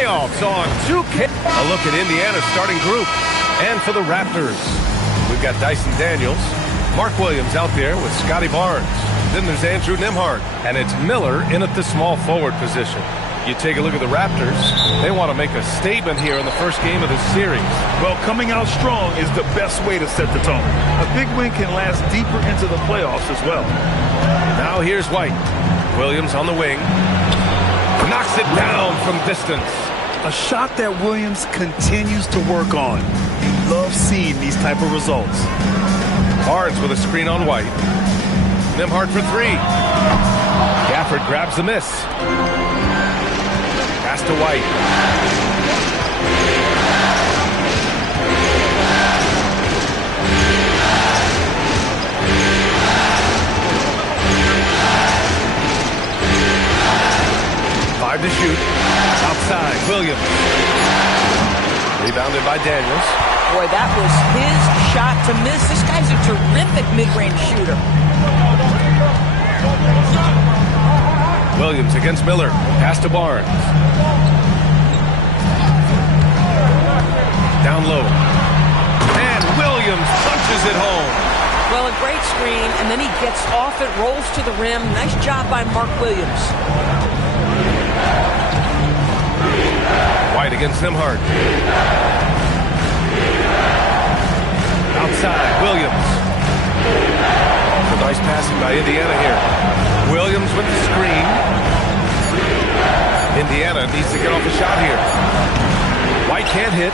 Playoffs on 2K. A look at Indiana's starting group. And for the Raptors, we've got Dyson Daniels, Mark Williams out there with Scotty Barnes. Then there's Andrew Nembhard, and it's Miller in at the small forward position. You take a look at the Raptors, they want to make a statement here in the first game of the series. Well, coming out strong is the best way to set the tone. A big win can last deeper into the playoffs as well. Now here's White. Williams on the wing. Knocks it down from distance. A shot that Williams continues to work on. You love seeing these type of results. Barnes with a screen on White. Nembhard for three. Gafford grabs the miss. Pass to White. Five to shoot. Outside, Williams. Rebounded by Daniels. Boy, that was his shot to miss. This guy's a terrific mid-range shooter. Williams against Miller. Pass to Barnes. Down low. And Williams punches it home. Well, a great screen, and then he gets off it, rolls to the rim. Nice job by Mark Williams. White against Nembhard. Outside, Williams. It's a nice passing by Indiana here. Williams with the screen. Indiana needs to get off a shot here. White can't hit.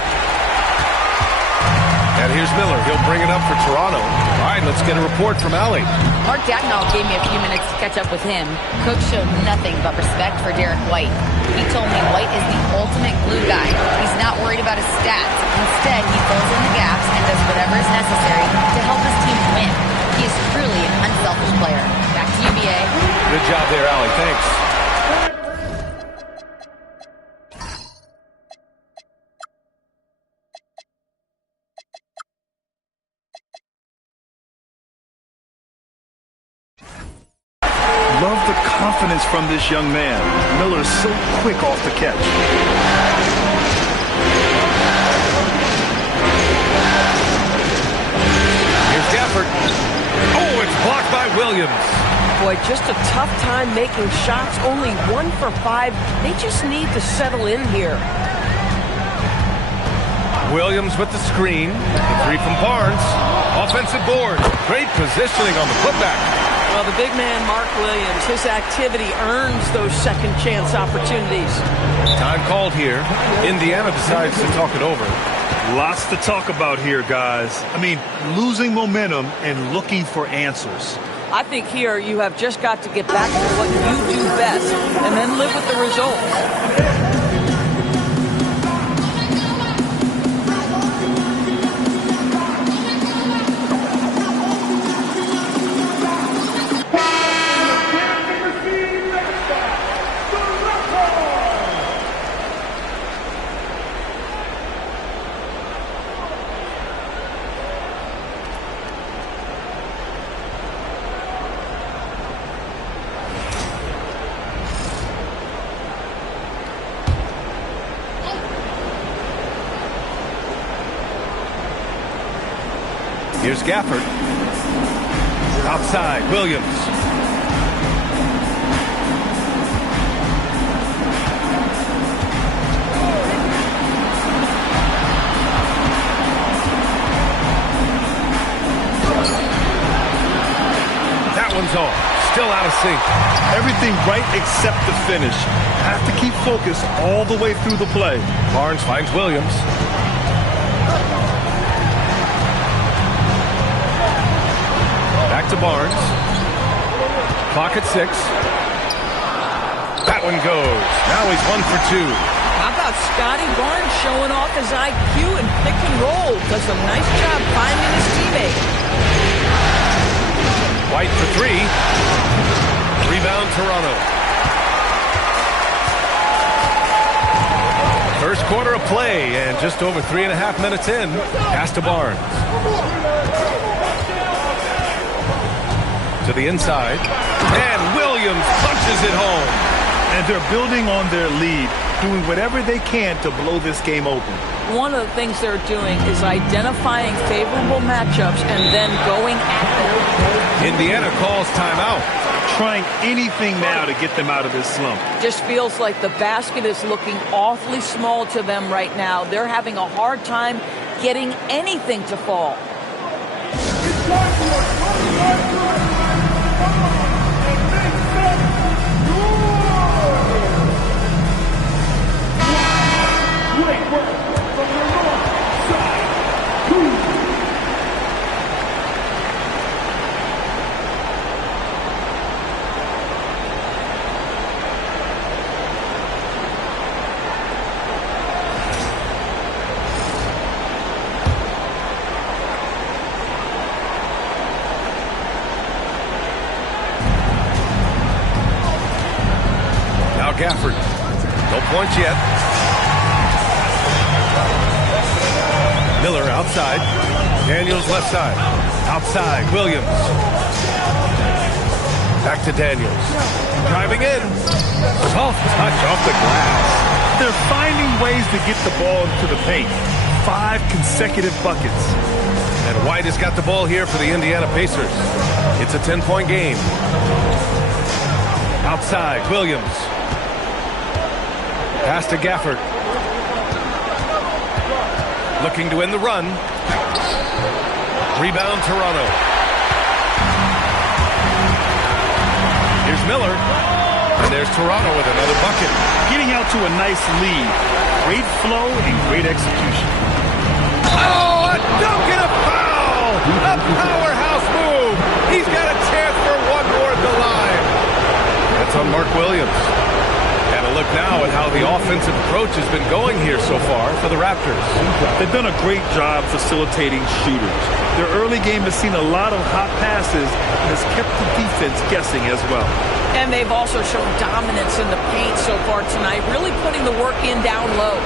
And here's Miller. He'll bring it up for Toronto. All right, let's get a report from Allie. Mark Dagnall gave me a few minutes to catch up with him. Coach showed nothing but respect for Derek White. He told me White is the ultimate glue guy. He's not worried about his stats. Instead, he fills in the gaps and does whatever is necessary to help his team win. He is truly an unselfish player. Back to you, BA. Good job there, Allie. Thanks. Love the confidence from this young man. Miller is so quick off the catch. Here's Gafford. Oh, it's blocked by Williams. Boy, just a tough time making shots. Only 1 for 5. They just need to settle in here. Williams with the screen. The three from Barnes. Offensive board. Great positioning on the putback. Well, the big man, Mark Williams, his activity earns those second chance opportunities. Time called here. Indiana decides to talk it over. Lots to talk about here, guys. I mean, losing momentum and looking for answers. I think here you have just got to get back to what you do best and then live with the results. Here's Gafford. Outside, Williams. That one's off. Still out of sync. Everything right except the finish. Have to keep focus all the way through the play. Barnes finds Williams. Back to Barnes. Clock at 6. That one goes. Now he's 1 for 2. How about Scotty Barnes showing off his IQ and pick and roll? Does a nice job finding his teammate. White for 3. Rebound Toronto. First quarter of play and just over 3.5 minutes in. Pass to Barnes. To the inside. And Williams punches it home. And they're building on their lead. doing whatever they can to blow this game open. One of the things they're doing is identifying favorable matchups and then going at them. Indiana calls timeout. Trying anything now to get them out of this slump. Just feels like the basket is looking awfully small to them right now. They're having a hard time getting anything to fall. Gafford. No points yet. Miller outside. Daniels left side. Outside. Williams. Back to Daniels. Driving in. Soft touch off the glass. They're finding ways to get the ball to the paint. 5 consecutive buckets. And White has got the ball here for the Indiana Pacers. It's a 10-point game. Outside. Williams. Pass to Gafford. Looking to win the run. Rebound Toronto. Here's Miller. And there's Toronto with another bucket. Getting out to a nice lead. Great flow and great execution. Oh, a dunk and a foul! A powerhouse move. He's got a chance for one more at the line. That's on Mark Williams. And a look now at how the offensive approach has been going here so far for the Raptors. They've done a great job facilitating shooters. Their early game has seen a lot of hot passes and has kept the defense guessing as well. And they've also shown dominance in the paint so far tonight, really putting the work in down low.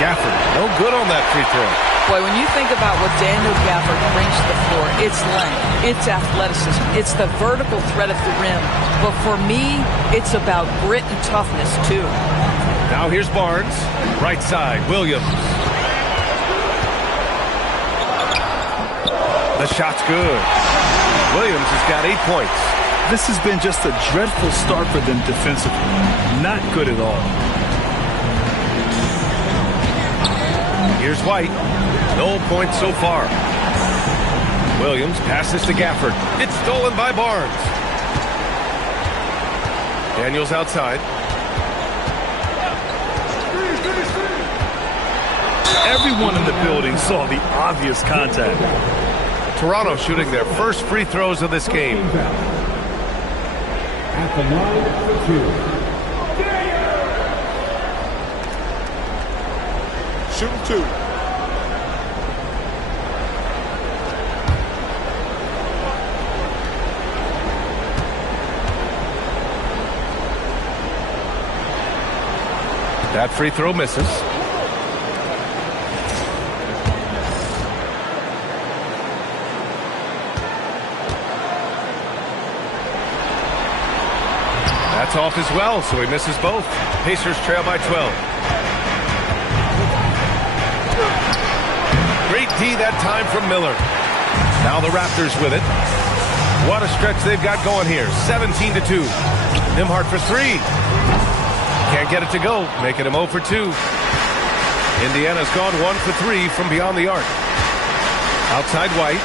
Gafford, no good on that free throw. Boy, when you think about what Daniel Gafford brings to the floor, it's length, it's athleticism, it's the vertical threat at the rim. But for me, it's about grit and toughness, too. Now here's Barnes. Right side, Williams. The shot's good. Williams has got 8 points. This has been just a dreadful start for them defensively. Not good at all. Here's White. No points so far. Williams passes to Gafford. It's stolen by Barnes. Daniels outside. Everyone in the building saw the obvious contact. Toronto shooting their first free throws of this game. At the line for 2. Shooting 2. That free throw misses. That's off as well, so he misses both. Pacers trail by 12. Great D that time from Miller. Now the Raptors with it. What a stretch they've got going here. 17-2. Nembhard for 3. Can't get it to go, making him 0 for 2. Indiana's gone 1 for 3 from beyond the arc. Outside White.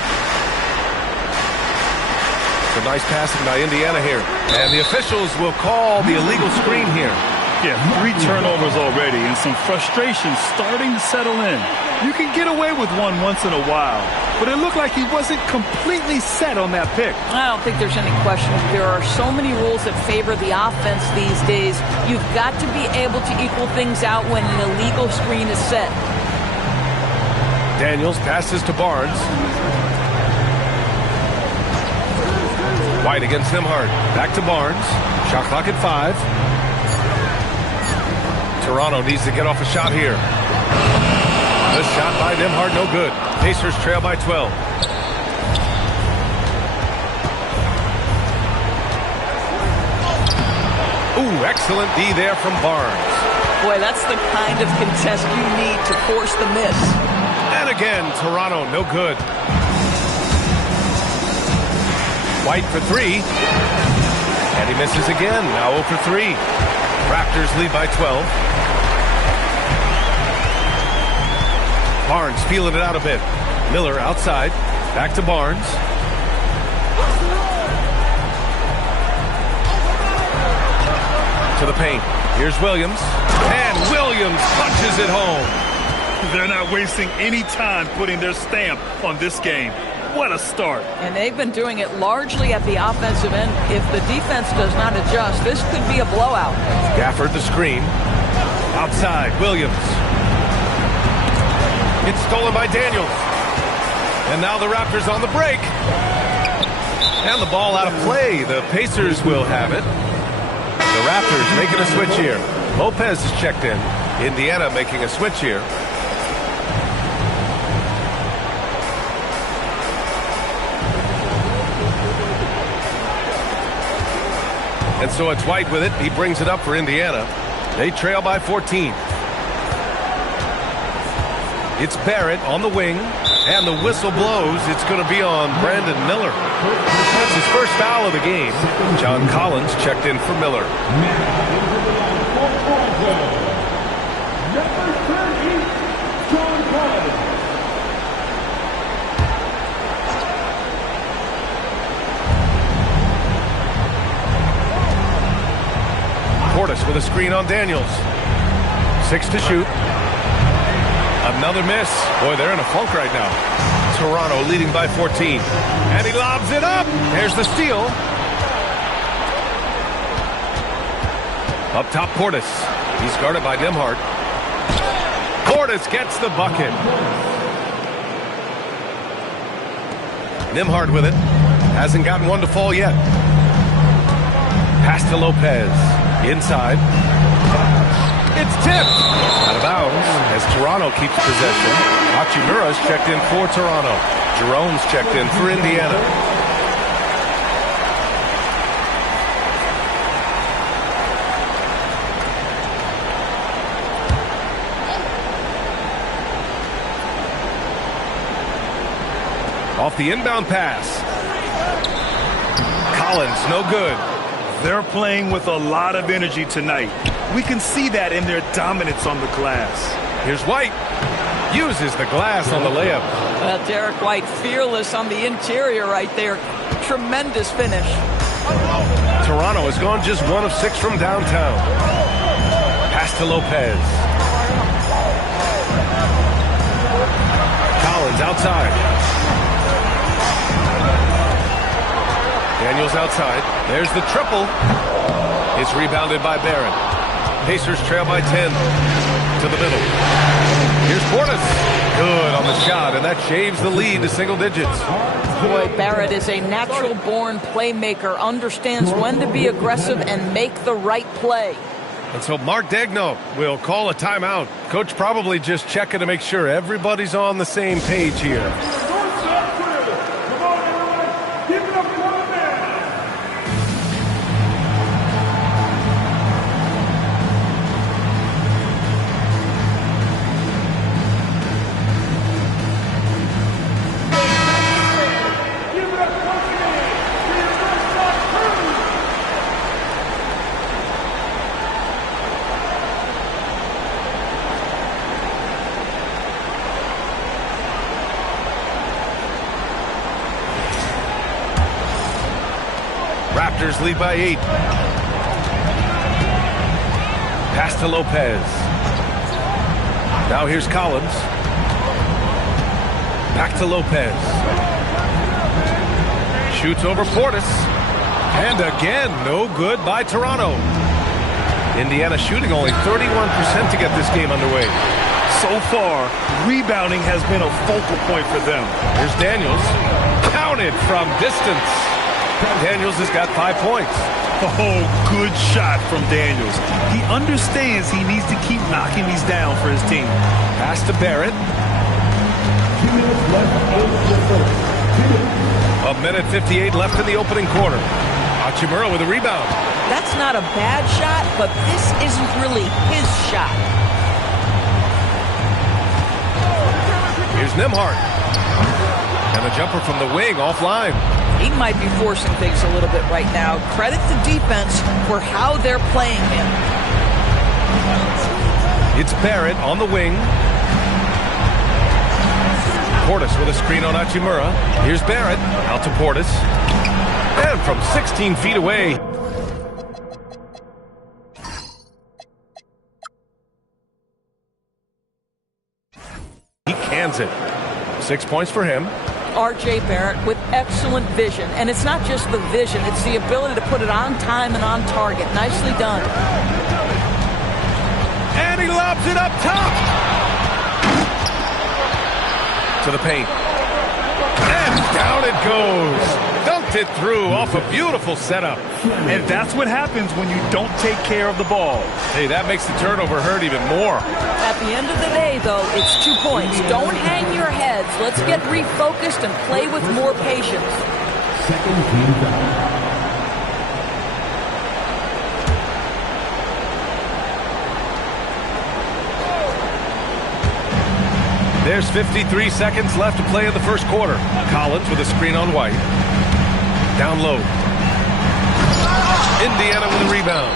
It's a nice passing by Indiana here. And the officials will call the illegal screen here. Yeah, 3 turnovers already and some frustration starting to settle in. You can get away with one once in a while, but it looked like he wasn't completely set on that pick. I don't think there's any question. There are so many rules that favor the offense these days. You've got to be able to equal things out when an illegal screen is set. Daniels passes to Barnes. White against Nembhard. Back to Barnes. Shot clock at 5. Toronto needs to get off a shot here. The shot by Nembhard, no good. Pacers trail by 12. Ooh, excellent D there from Barnes. Boy, that's the kind of contest you need to force the miss. And again, Toronto, no good. White for three. And he misses again. Now 0 for 3. Raptors lead by 12. Barnes feeling it out a bit. Miller outside. Back to Barnes. To the paint. Here's Williams. And Williams punches it home. They're not wasting any time putting their stamp on this game. What a start. And they've been doing it largely at the offensive end. If the defense does not adjust, this could be a blowout. Gafford the screen. Outside, Williams. It's stolen by Daniels. And now the Raptors on the break. And the ball out of play. The Pacers will have it. The Raptors making a switch here. Lopez is checked in. Indiana making a switch here. And so it's White with it. He brings it up for Indiana. They trail by 14. It's Barrett on the wing. And the whistle blows. It's going to be on Brandon Miller. That's his first foul of the game. John Collins checked in for Miller. Number 30, John Collins. Portis with a screen on Daniels. 6 to shoot. Another miss. Boy, they're in a funk right now. Toronto leading by 14. And he lobs it up. There's the steal. Up top, Portis. He's guarded by Nembhard. Portis gets the bucket. Nembhard with it. Hasn't gotten one to fall yet. Pass to Lopez. Inside. It's tipped. Out of bounds as Toronto keeps possession. Hachimura's checked in for Toronto. Jerome's checked in for Indiana. Off the inbound pass. Collins, no good. They're playing with a lot of energy tonight. We can see that in their dominance on the glass. Here's White. Uses the glass on the layup. Well, Derek White fearless on the interior right there. Tremendous finish. Toronto has gone just 1 of 6 from downtown. Pass to Lopez. Collins outside. Daniels outside. There's the triple. It's rebounded by Barrett. Pacers trail by 10. To the middle. Here's Portis. Good on the shot, and that shaves the lead to single digits. Boy, Barrett is a natural-born playmaker, understands when to be aggressive and make the right play. And so Mark Daigneault will call a timeout. Coach probably just checking to make sure everybody's on the same page here. Raptors lead by 8. Pass to Lopez. Now here's Collins. Back to Lopez. Shoots over Portis. And again, no good by Toronto. Indiana shooting only 31% to get this game underway. So far, rebounding has been a focal point for them. Here's Daniels. Counted from distance. Daniels has got 5 points. Oh, good shot from Daniels. He understands he needs to keep knocking these down for his team. Pass to Barrett. 2 minutes left in the first. 1:58 left in the opening quarter. Hachimura with a rebound. That's not a bad shot, but this isn't really his shot. Here's Nembhard. And the jumper from the wing offline. He might be forcing things a little bit right now. Credit the defense for how they're playing him. It's Barrett on the wing. Portis with a screen on Hachimura. Here's Barrett. Out to Portis. And from 16 feet away. He cans it. 6 points for him. R.J. Barrett with excellent vision. And it's not just the vision, it's the ability to put it on time and on target. Nicely done. And he lobs it up top. To the paint. And down it goes. Dunked it through off a beautiful setup. And that's what happens when you don't take care of the ball. Hey, that makes the turnover hurt even more. At the end of the day, though, it's 2 points. Don't hang your heads. Let's get refocused and play with more patience. Second team foul. There's 53 seconds left to play in the first quarter. Collins with a screen on White. Down low. Indiana with a rebound.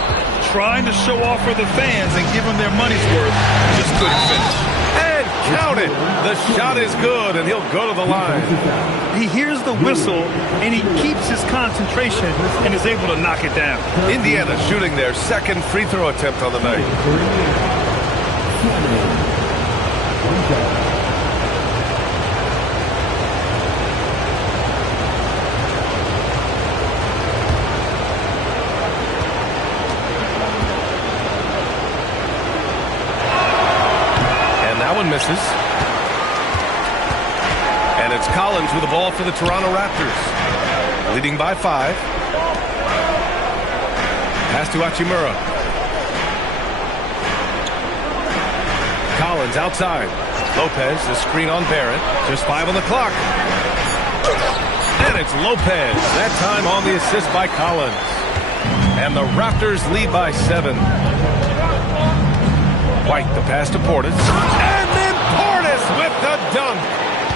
Trying to show off for the fans and give them their money's worth. Just couldn't finish. And count it. The shot is good, and he'll go to the line. He hears the whistle, and he keeps his concentration and is able to knock it down. Indiana shooting their second free throw attempt on the night. Misses. And it's Collins with the ball for the Toronto Raptors. Leading by 5. Pass to Hachimura. Collins outside. Lopez, the screen on Barrett. Just 5 on the clock. And it's Lopez. That time on the assist by Collins. And the Raptors lead by 7. White, the pass to Portis. And then Portis with the dunk.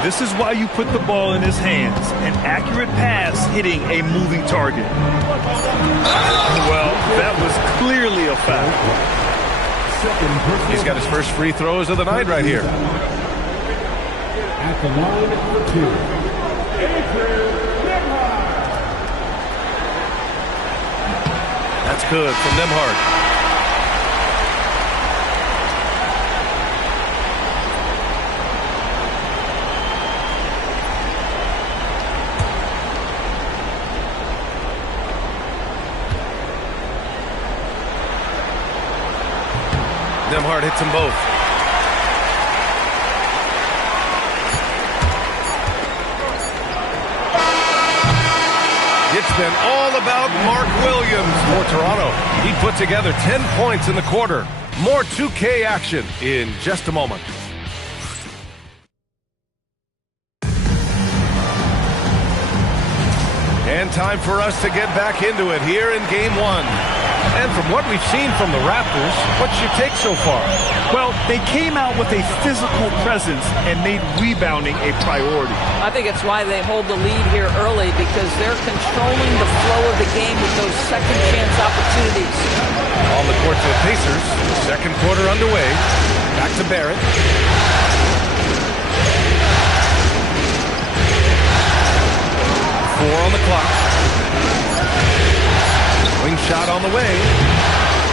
This is why you put the ball in his hands. An accurate pass hitting a moving target. Well, that was clearly a foul. He's got his first free throws of the night right here. At the line for 2. That's good from Nembhard. Nembhard hits them both. It's been all about Mark Williams for Toronto. He put together 10 points in the quarter. More 2K action in just a moment. And time for us to get back into it here in Game 1. And from what we've seen from the Raptors, what's your take so far? Well, they came out with a physical presence and made rebounding a priority. I think it's why they hold the lead here early, because they're controlling the flow of the game with those second chance opportunities. On the court for the Pacers, second quarter underway. Back to Barrett. Four on the clock. Wing shot on the way.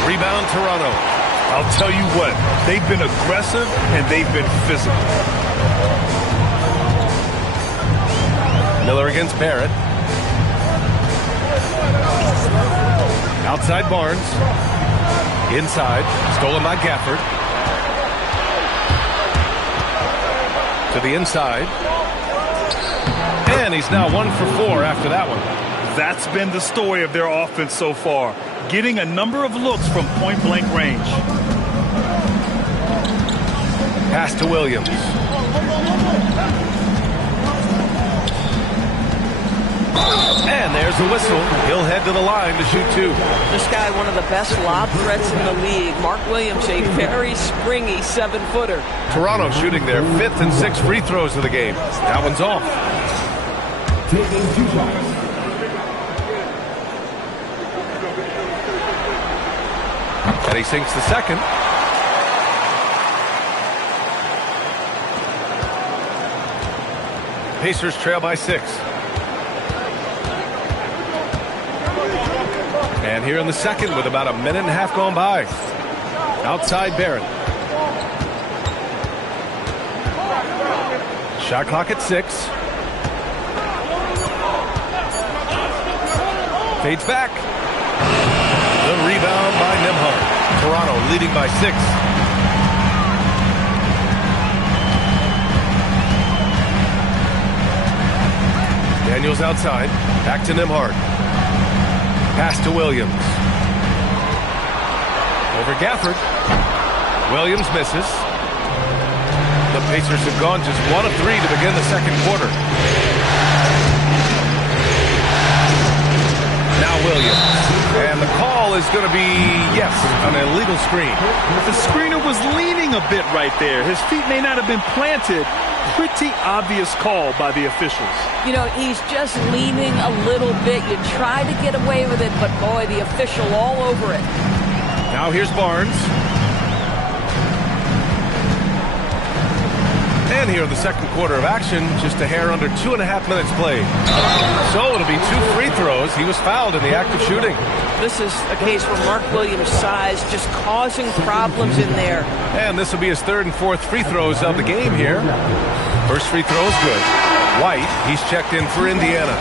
Rebound Toronto. I'll tell you what, they've been aggressive and they've been physical. Miller against Barrett. Outside Barnes. Inside. Stolen by Gafford. To the inside. And he's now 1 for 4 after that one. That's been the story of their offense so far, getting a number of looks from point-blank range. Pass to Williams. 2 And there's the whistle. He'll head to the line to shoot 2. This guy, one of the best lob threats in the league. Mark Williams, a very springy 7-footer. Toronto shooting their 5th and 6th free throws of the game. That one's off. Taking 2 shots. And he sinks the second. Pacers trail by 6. And here in the second with about a minute and a half gone by. Outside Barrett. Shot clock at 6. Fades back. The rebound by Nembhard. Toronto leading by 6. Daniels outside. Back to Nembhard. Pass to Williams. Over Gafford. Williams misses. The Pacers have gone just 1 of 3 to begin the second quarter. Now Williams. And the call is going to be, yes, an illegal screen. The screener was leaning a bit right there. His feet may not have been planted. Pretty obvious call by the officials. You know, he's just leaning a little bit. You try to get away with it, but boy, the official all over it. Now here's Barnes. And here in the second quarter of action, just a hair under 2.5 minutes played. So it'll be 2 free throws. He was fouled in the act of shooting. This is a case where Mark Williams' size just causing problems in there. And this will be his 3rd and 4th free throws of the game here. First free throw is good. White, he's checked in for Indiana.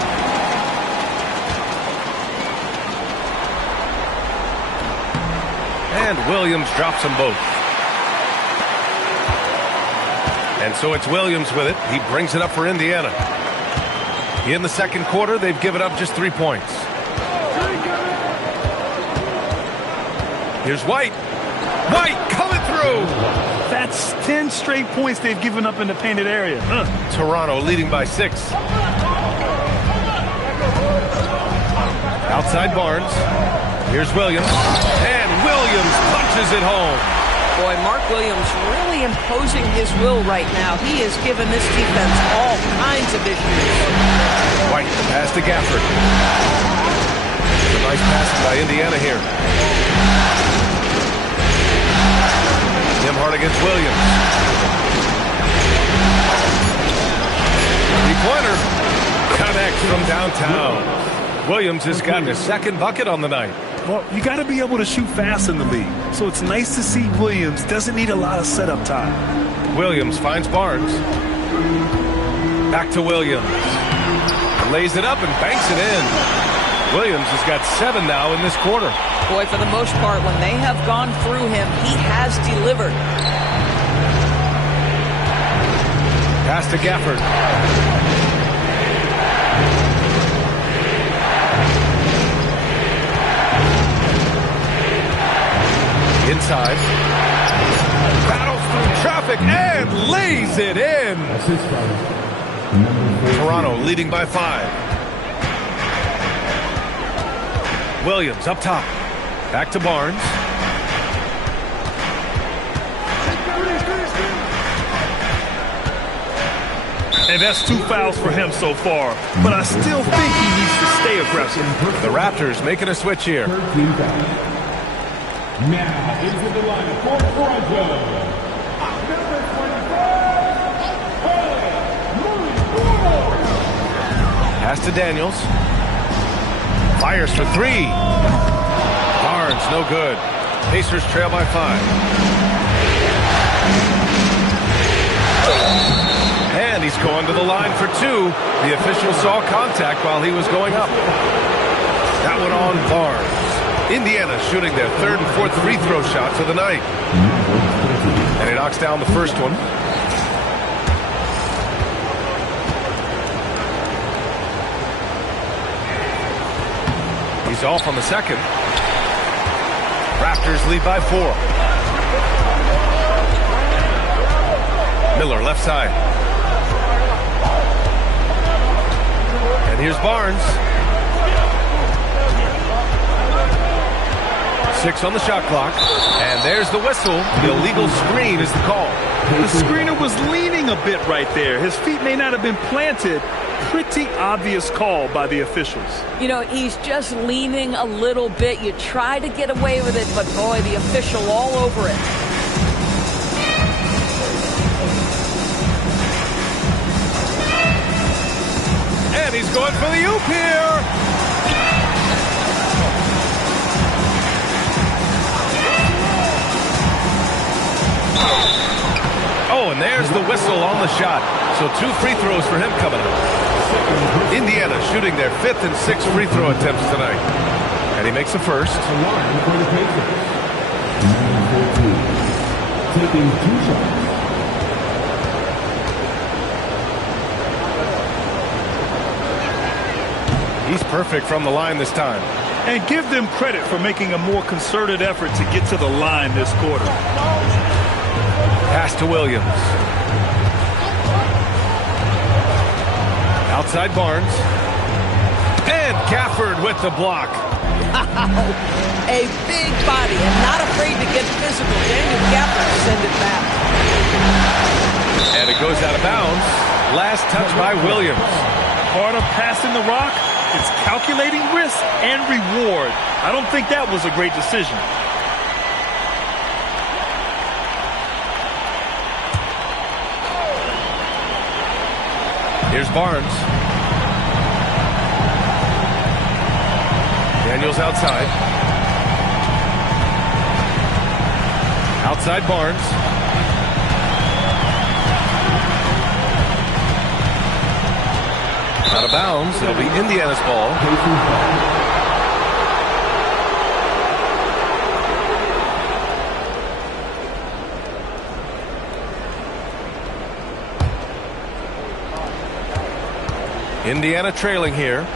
And Williams drops them both. And so it's Williams with it. He brings it up for Indiana. In the second quarter, they've given up just 3 points. Here's White. White coming through. That's 10 straight points they've given up in the painted area. Toronto leading by 6. Outside Barnes. Here's Williams. And Williams punches it home. Boy, Mark Williams really imposing his will right now. He has given this defense all kinds of issues. White, the pass to Gafford. A nice pass by Indiana here. Nembhard against Williams. 3-pointer. Connects from downtown. Williams has gotten his 2nd bucket on the night. Well, you got to be able to shoot fast in the league. So it's nice to see Williams doesn't need a lot of setup time. Williams finds Barnes. Back to Williams. Lays it up and banks it in. Williams has got 7 now in this quarter. Boy, for the most part, when they have gone through him, he has delivered. Pass to Gafford. Inside. Battles through traffic and lays it in. Toronto leading by 5. Williams up top. Back to Barnes. And that's 2 fouls for him so far. But I still think he needs to stay aggressive. The Raptors making a switch here. 13 fouls. Now into the line for Toronto. Number 25, Pass to Daniels. Fires for 3. Barnes, no good. Pacers trail by 5. And he's going to the line for 2. The official saw contact while he was going up. That one on Barnes. Indiana shooting their 3rd and 4th free throw shots of the night. And he knocks down the first one. He's off on the second. Raptors lead by 4. Miller left side. And here's Barnes. 6 on the shot clock. And there's the whistle. The illegal screen is the call. The screener was leaning a bit right there. His feet may not have been planted. Pretty obvious call by the officials. You know, he's just leaning a little bit. You try to get away with it, but boy, the official all over it. And he's going for the oop here. Oh, and there's the whistle on the shot. So 2 free throws for him coming up. Indiana shooting their 5th and 6th free throw attempts tonight. And he makes the first. Taking 2 shots. He's perfect from the line this time. And give them credit for making a more concerted effort to get to the line this quarter. Pass to Williams. Outside Barnes. And Gafford with the block. A big body and not afraid to get physical. Daniel Gafford send it back. And it goes out of bounds. Last touch by Williams. Part of passing the rock, it's calculating risk and reward. I don't think that was a great decision. Here's Barnes. Daniels outside. Outside Barnes. Out of bounds. It'll be Indiana's ball. Indiana trailing here.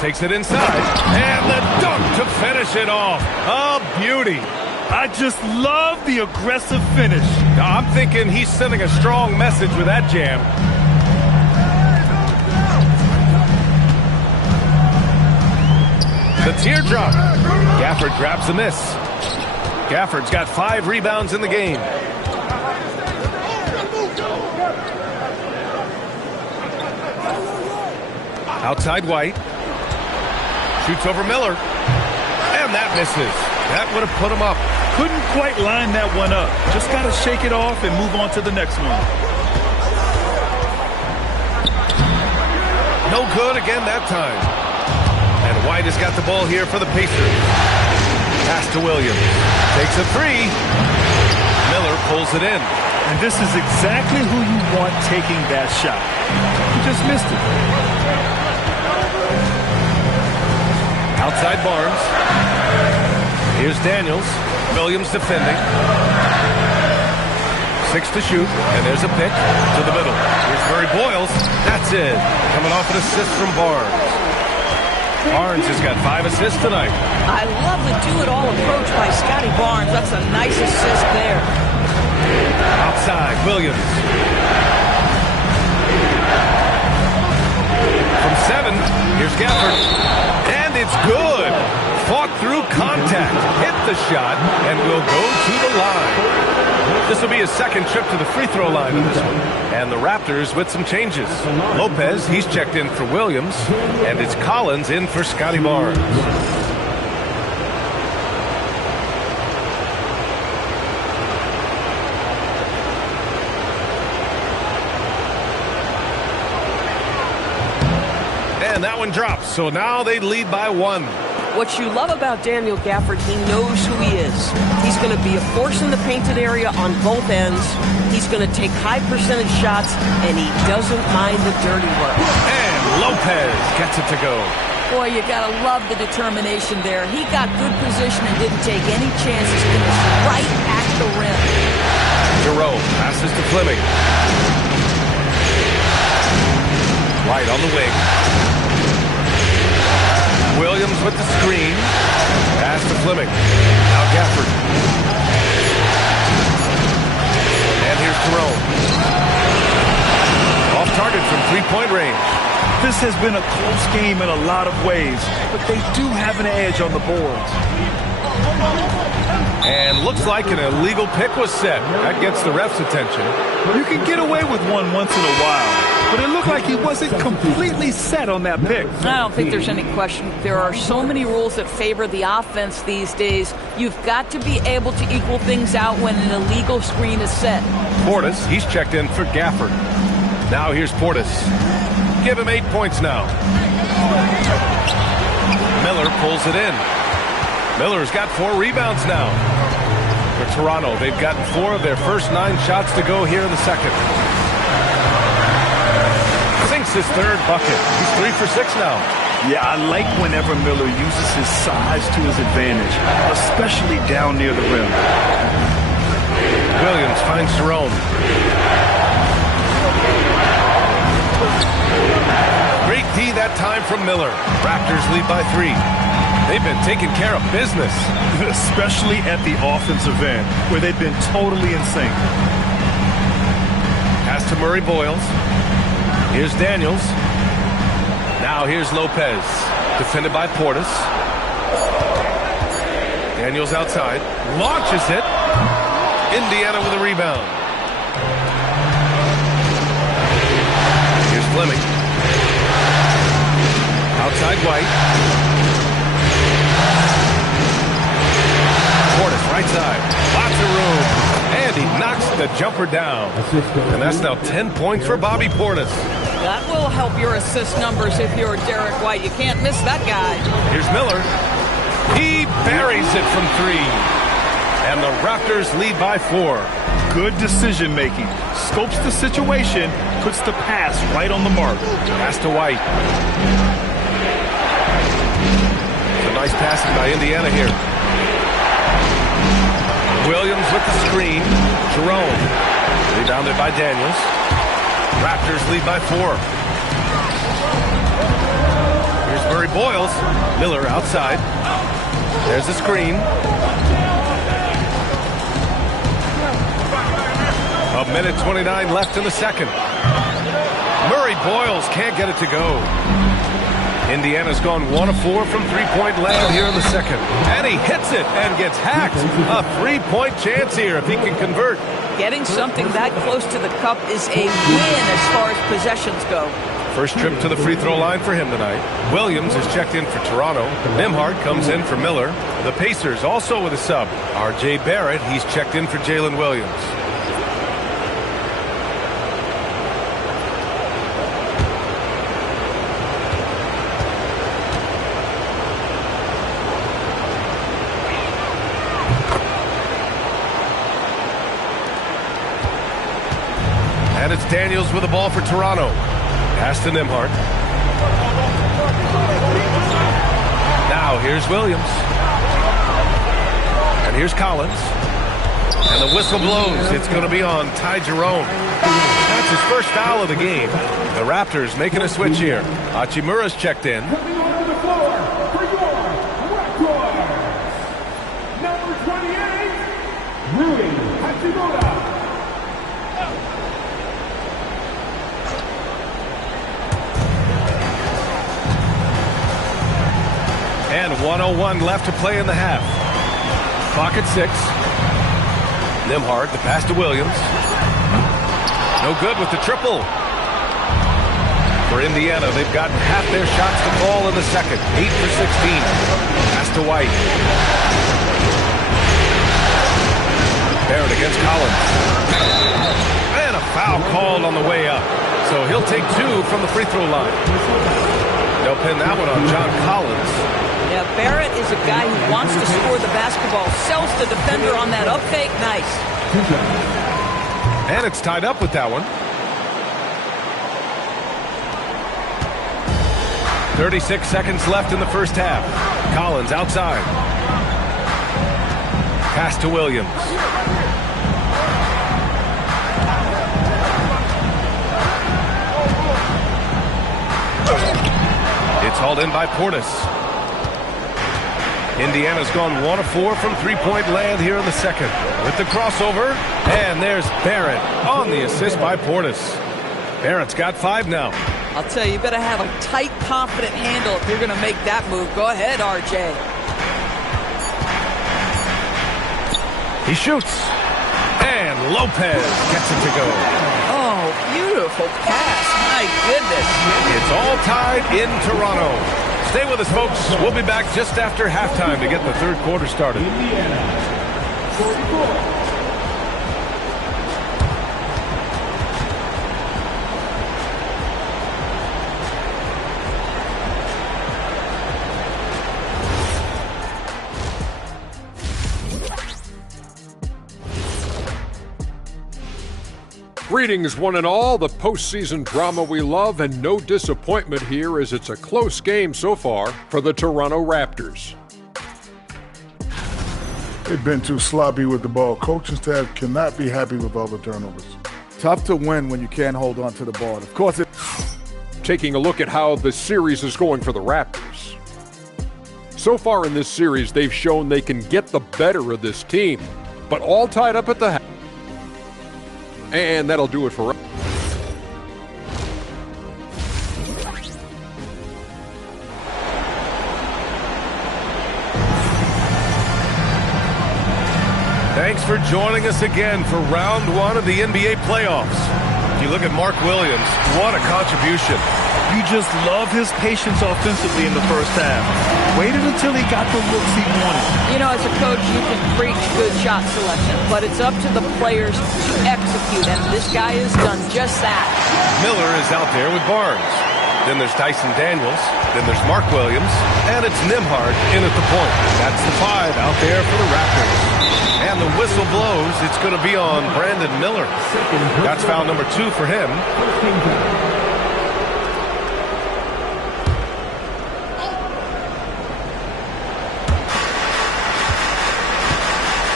Takes it inside. And the dunk to finish it off. A beauty. I just love the aggressive finish. Now, I'm thinking he's sending a strong message with that jam. The teardrop. Gafford grabs the miss. Gafford's got 5 rebounds in the game. Outside White. Shoots over Miller. And that misses. That would have put him up. Couldn't quite line that one up. Just got to shake it off and move on to the next one. No good again that time. And White has got the ball here for the Pacers. Pass to Williams. Takes a 3. Miller pulls it in. And this is exactly who you want taking that shot. He just missed it. Outside Barnes. Here's Daniels. Williams defending. 6 to shoot. And there's a pick to the middle. Here's Murray Boyles. That's it. Coming off an assist from Barnes. Barnes has got 5 assists tonight. I love the do-it-all approach by Scotty Barnes. That's a nice assist there. Outside, Williams. From 7, here's Gafford. And it's good. Fought through contact. Hit the shot and will go to the line. This will be his second trip to the free throw line in this one. And the Raptors with some changes. Lopez, he's checked in for Williams. And it's Collins in for Scotty Barnes. And that one drops. So now they lead by 1. What you love about Daniel Gafford, he knows who he is. He's going to be a force in the painted area on both ends. He's going to take high percentage shots, and he doesn't mind the dirty work. And Lopez gets it to go. Boy, you got to love the determination there. He got good position and didn't take any chances. Finished right at the rim. Jerome passes to Fleming. White on the wing. Williams with the screen. Pass to Fleming. Now Gafford. And here's Jerome. Off This has been a close game in a lot of ways, but they do have an edge on the boards. And looks like an illegal pick was set. That gets the ref's attention. You can get away with one once in a while, but it looked like he wasn't completely set on that pick. I don't think there's any question. There are so many rules that favor the offense these days. You've got to be able to equal things out when an illegal screen is set. Portis, he's checked in for Gafford. Now here's Portis. Give him 8 points now. Miller pulls it in. Miller's got 4 rebounds now. For Toronto, they've gotten 4 of their first 9 shots to go here in the second. Sinks his 3rd bucket. He's 3 for 6 now. Yeah, I like whenever Miller uses his size to his advantage, especially down near the rim. Williams finds Jerome. Great D that time from Miller. Raptors lead by 3. They've been taking care of business. Especially at the offensive end, where they've been totally in sync. Pass to Murray Boyles. Here's Daniels. Now here's Lopez. Defended by Portis. Daniels outside. Launches it. Indiana with a rebound. Here's Fleming. Outside White. Portis, right side. Lots of room. And he knocks the jumper down. And that's now 10 points for Bobby Portis. That will help your assist numbers if you're Derek White. You can't miss that guy. Here's Miller. He buries it from 3. And the Raptors lead by 4. Good decision making. Scopes the situation, puts the pass right on the mark. Pass to White. It's a nice passing by Indiana here. Williams with the screen. Jerome. Rebounded by Daniels. Raptors lead by 4. Here's Murray Boyles. Miller outside. There's the screen. A minute 29 left in the second. Murray Boyles can't get it to go. Indiana's gone 1 of 4 from 3-point land here in the second. And he hits it and gets hacked. A 3-point chance here if he can convert. Getting something that close to the cup is a win as far as possessions go. First trip to the free throw line for him tonight. Williams is checked in for Toronto. Nembhard comes in for Miller. The Pacers also with a sub. R.J. Barrett, he's checked in for Jalen Williams. And it's Daniels with the ball for Toronto. Pass to Nembhard. Now here's Williams. And here's Collins. And the whistle blows. It's going to be on Ty Jerome. That's his first foul of the game. The Raptors making a switch here. Hachimura's checked in. Coming onto the floor for your Raptors, number 28, Rui Hachimura. And 1:01 left to play in the half. Clock at 6. Nembhard, the pass to Williams. No good with the triple. For Indiana, they've gotten half their shots to fall in the second. 8 for 16. Pass to White. Barrett against Collins. And a foul called on the way up. So he'll take 2 from the free throw line. They'll pin that one on John Collins. Yeah, Barrett is a guy who wants to score the basketball. Sells the defender on that up fake. Nice. And it's tied up with that one. 36 seconds left in the first half. Collins outside. Pass to Williams. It's hauled in by Portis. Indiana's gone 1 of 4 from 3-point land here in the second. With the crossover, and there's Barrett on the assist by Portis. Barrett's got 5 now. I'll tell you, you better have a tight, confident handle if you're going to make that move. Go ahead, RJ. He shoots. And Lopez gets it to go. Oh, beautiful pass. My goodness. It's all tied in Toronto. Stay with us, folks. We'll be back just after halftime to get the third quarter started. Indiana, 44. Greetings, one and all. The postseason drama we love, and no disappointment here as it's a close game so far for the Toronto Raptors. They've been too sloppy with the ball. Coaching staff cannot be happy with all the turnovers. Tough to win when you can't hold on to the ball. Of course, Taking a look at how the series is going for the Raptors. So far in this series, they've shown they can get the better of this team, but all tied up at the half. And that'll do it for us. Thanks for joining us again for round one of the NBA playoffs. If you look at Mark Williams, what a contribution. You just love his patience offensively in the first half. Waited until he got the looks he wanted. You know, as a coach, you can preach good shot selection, but it's up to the players to execute, and this guy has done just that. Miller is out there with Barnes. Then there's Dyson Daniels. Then there's Mark Williams. And it's Nembhard in at the point. That's the 5 out there for the Raptors. And the whistle blows. It's going to be on Brandon Miller. That's foul number 2 for him.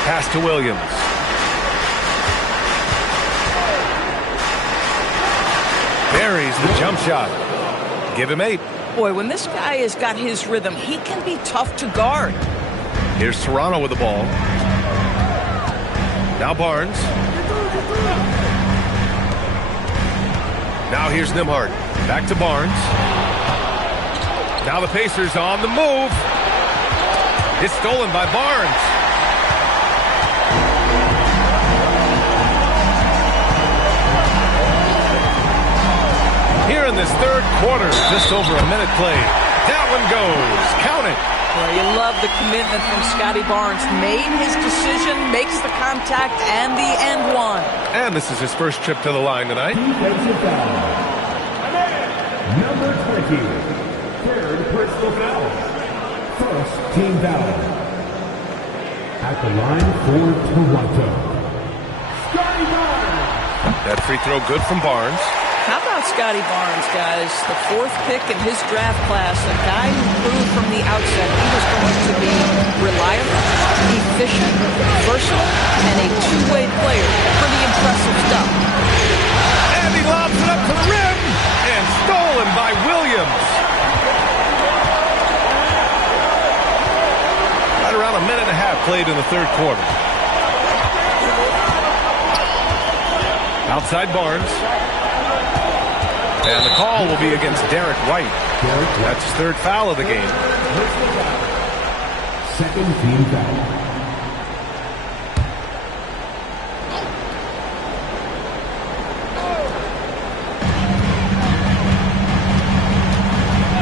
Pass to Williams. Buries the jump shot. Give him 8. Boy, when this guy has got his rhythm, he can be tough to guard. Here's Toronto with the ball. Now Barnes. Now here's Nembhard. Back to Barnes. Now the Pacers on the move. It's stolen by Barnes. Here in this third quarter, just over a minute played. That one goes. Count it. Well, you love the commitment from Scotty Barnes. Made his decision, makes the contact, and the end one. And this is his first trip to the line tonight. Defensive foul. Number 20. Third personal foul. First team foul. At the line for Toronto, Scotty Barnes. That free throw good from Barnes. How about Scotty Barnes, guys? The 4th pick in his draft class, a guy who proved from the outset he was going to be reliable, efficient, versatile, and a two-way player. Pretty impressive stuff. And he lobs it up to the rim, and stolen by Williams. Right around a minute and a half played in the third quarter. Outside Barnes. And the call will be against Derek White. That's his third foul of the game. Second team foul.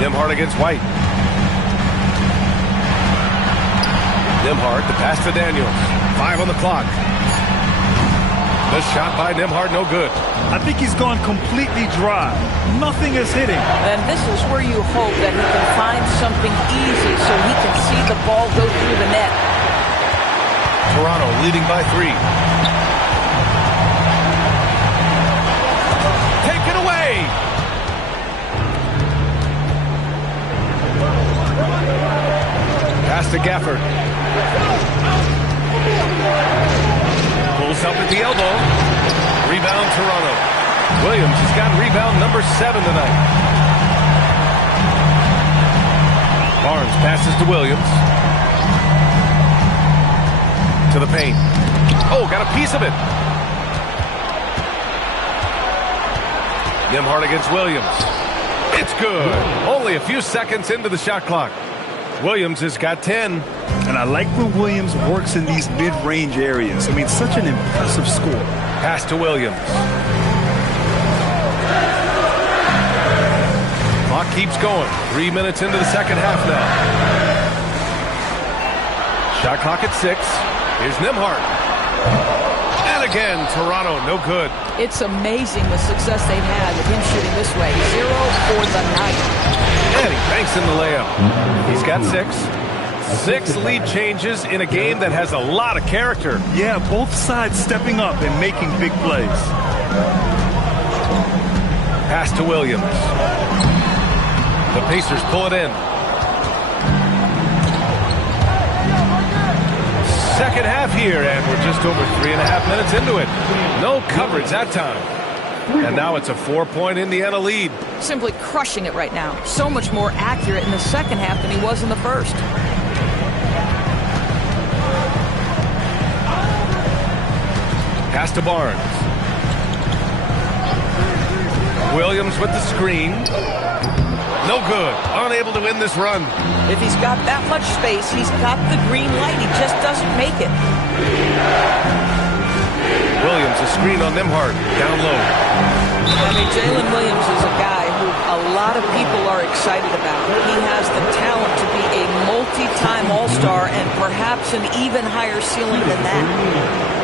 Nembhard against White. Nembhard, the pass to Daniels. 5 on the clock. The shot by Nembhard, no good. I think he's gone completely dry. Nothing is hitting. And this is where you hope that he can find something easy so he can see the ball go through the net. Toronto leading by 3. Take it away! Pass to Gafford. Pulls up at the elbow. Rebound Toronto. Williams has got rebound number 7 tonight. Barnes passes to Williams. To the paint. Oh, got a piece of it. Nembhard against Williams. It's good. Only a few seconds into the shot clock. Williams has got 10. And I like when Williams works in these mid-range areas. I mean, such an impressive score. Pass to Williams. Clock keeps going. 3 minutes into the second half now. Shot clock at 6. Here's Nembhard. And again, Toronto, no good. It's amazing the success they've had with him shooting this way. 0 for the night. And he banks in the layup. He's got 6. 6 lead changes in a game that has a lot of character. Yeah, both sides stepping up and making big plays. Pass to Williams. The Pacers pull it in. Second half here, and we're just over 3.5 minutes into it. No coverage that time. And now it's a 4-point Indiana lead. Simply crushing it right now. So much more accurate in the second half than he was in the first. Pass to Barnes. Williams with the screen. No good. Unable to win this run. If he's got that much space, he's got the green light. He just doesn't make it. Williams, a screen on Nembhard. Down low. I mean, Jalen Williams is a guy who a lot of people are excited about. He has the talent to be a multi-time All-Star and perhaps an even higher ceiling than that.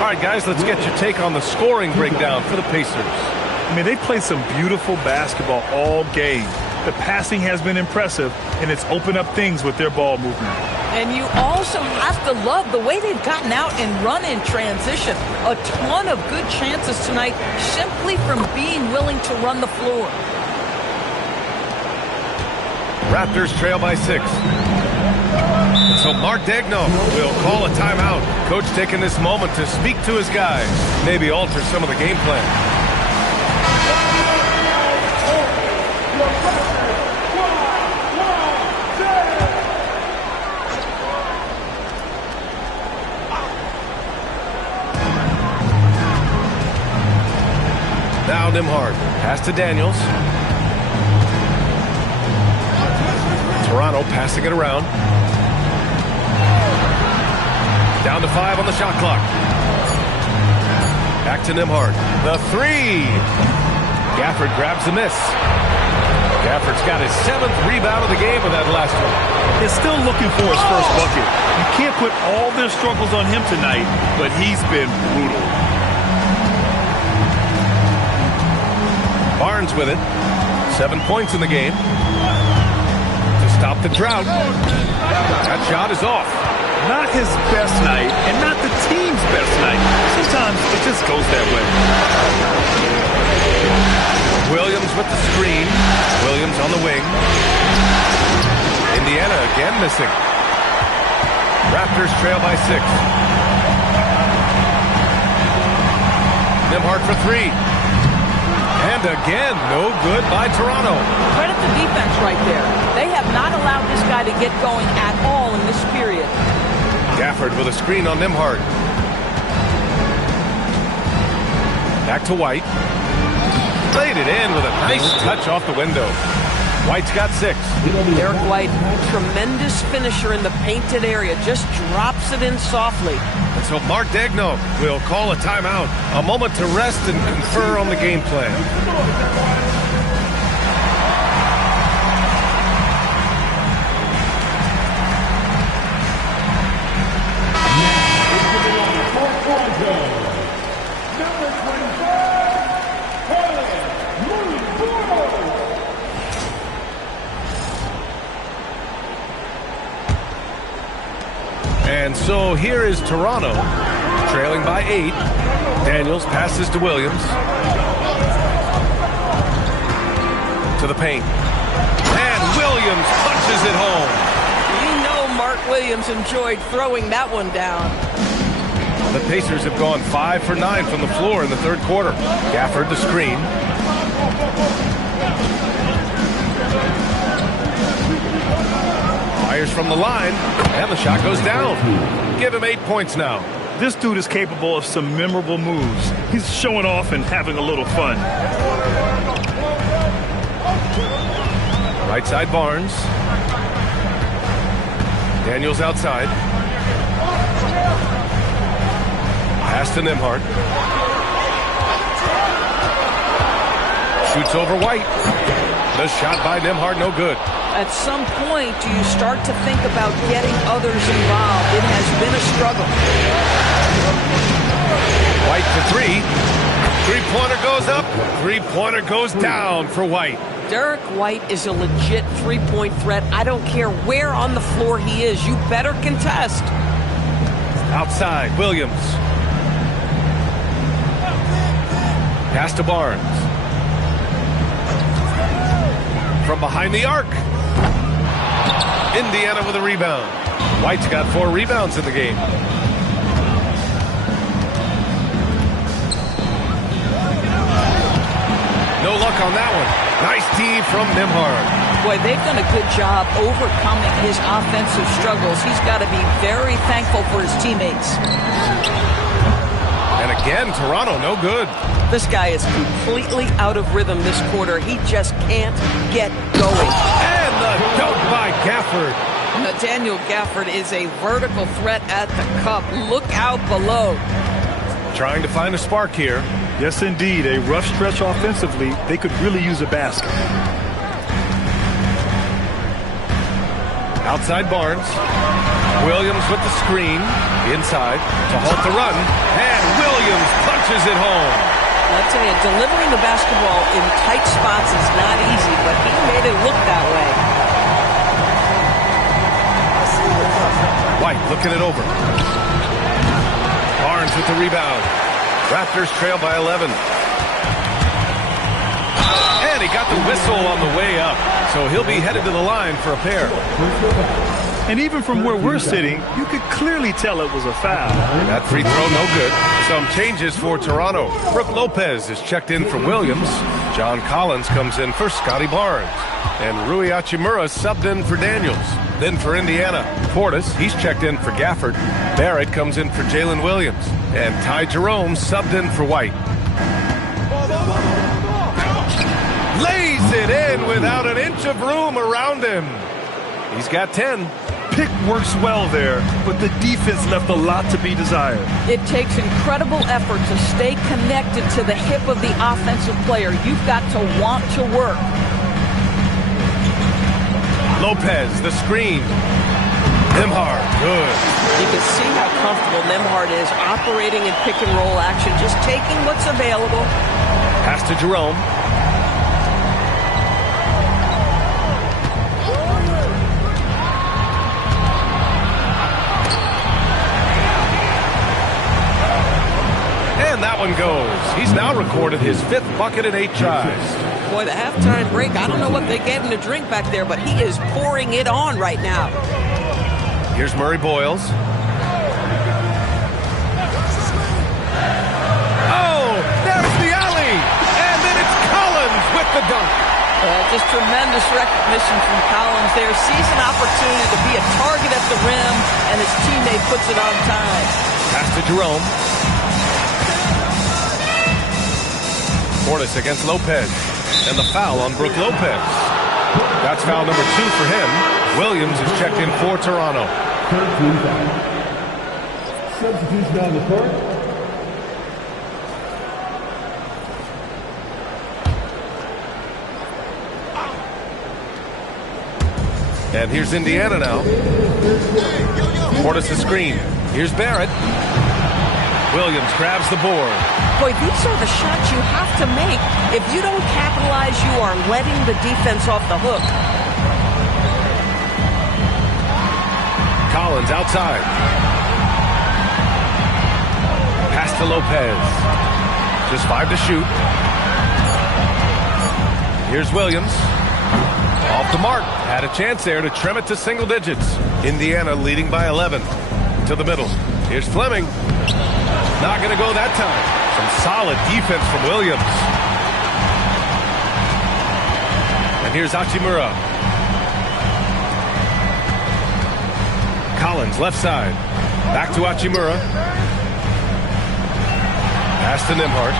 All right, guys, let's get your take on the scoring breakdown for the Pacers. I mean, they played some beautiful basketball all game. The passing has been impressive, and it's opened up things with their ball movement. And you also have to love the way they've gotten out and run in transition. A ton of good chances tonight simply from being willing to run the floor. Raptors trail by 6. So Mark Daigneault will call a timeout. Coach taking this moment to speak to his guys, maybe alter some of the game plan. Now Nembhard. Pass to Daniels. Toronto passing it around. Down to 5 on the shot clock. Back to Nembhard. The 3. Gafford grabs the miss. Gafford's got his 7th rebound of the game with that last one. He's still looking for his first bucket. You can't put all their struggles on him tonight, but he's been brutal. Barnes with it. 7 points in the game. To stop the drought. That shot is off. Not his best night, and not the team's best night. Sometimes it just goes that way. Williams with the screen. Williams on the wing. Indiana again missing. Raptors trail by 6. Nembhard for 3. And again, no good by Toronto. Credit the defense right there. They have not allowed this guy to get going at all in this period. Gafford with a screen on Nembhard. Back to White. Laid it in with a nice touch off the window. White's got 6. Derek White, tremendous finisher in the painted area, just drops it in softly. And so Mark Daigneault will call a timeout. A moment to rest and confer on the game plan. And so here is Toronto, trailing by 8. Daniels passes to Williams. To the paint. And Williams punches it home. You know Mark Williams enjoyed throwing that one down. The Pacers have gone 5 for 9 from the floor in the third quarter. Gafford the screen. Fires from the line, and the shot goes down. Give him 8 points now. This dude is capable of some memorable moves. He's showing off and having a little fun. Right side Barnes. Daniels outside. Pass to Nembhard. Shoots over White. The shot by Nembhard, no good. At some point, do you start to think about getting others involved? It has been a struggle. White for three. Three-pointer goes up. Three-pointer goes down for White. Derek White is a legit three-point threat. I don't care where on the floor he is. You better contest. Outside, Williams. Pass to Barnes. From behind the arc. Indiana with a rebound. White's got 4 rebounds in the game. No luck on that one. Nice D from Nembhard. Boy, they've done a good job overcoming his offensive struggles. He's got to be very thankful for his teammates. And again, Toronto, no good. This guy is completely out of rhythm this quarter. He just can't get going. And the dunk by Gafford. Daniel Gafford is a vertical threat at the cup. Look out below. Trying to find a spark here. Yes, indeed. A rough stretch offensively. They could really use a basket. Outside Barnes. Williams with the screen. Inside to halt the run. And Williams punches it home. I'll tell you, delivering the basketball in tight spots is not easy, but he made it look that way. White looking it over. Barnes with the rebound. Raptors trail by 11. And he got the whistle on the way up. So he'll be headed to the line for a pair. And even from where we're sitting, you could clearly tell it was a foul. That free throw, no good. Some changes for Toronto. Brook Lopez is checked in for Williams. John Collins comes in for Scotty Barnes. And Rui Hachimura subbed in for Daniels. Then for Indiana, Portis, he's checked in for Gafford. Barrett comes in for Jalen Williams. And Ty Jerome subbed in for White. Lays it in without an inch of room around him. He's got 10. Pick works well there, but the defense left a lot to be desired. It takes incredible effort to stay connected to the hip of the offensive player. You've got to want to work. Lopez, the screen. Nembhard, good. You can see how comfortable Nembhard is operating in pick and roll action, just taking what's available. Pass to Jerome. And that one goes. He's now recorded his 5th bucket in 8 tries. Boy, the halftime break, I don't know what they gave him to drink back there, but he is pouring it on right now. Here's Murray Boyles. Oh, there's the alley. And then it's Collins with the dunk. Just tremendous recognition from Collins there. Sees an opportunity to be a target at the rim, and his teammate puts it on time. Pass to Jerome. Portis against Lopez. And the foul on Brook Lopez. That's foul number 2 for him. Williams is checked in for Toronto. Substitution on the court. And here's Indiana now. Portis the screen. Here's Barrett. Williams grabs the board. Boy, these are the shots you have to make. If you don't capitalize, you are letting the defense off the hook. Collins outside. Pass to Lopez. Just 5 to shoot. Here's Williams. Off the mark. Had a chance there to trim it to single digits. Indiana leading by 11. To the middle. Here's Fleming. Not going to go that time. Some solid defense from Williams. And here's Hachimura. Collins, left side. Back to Hachimura. Pass to Nembhard.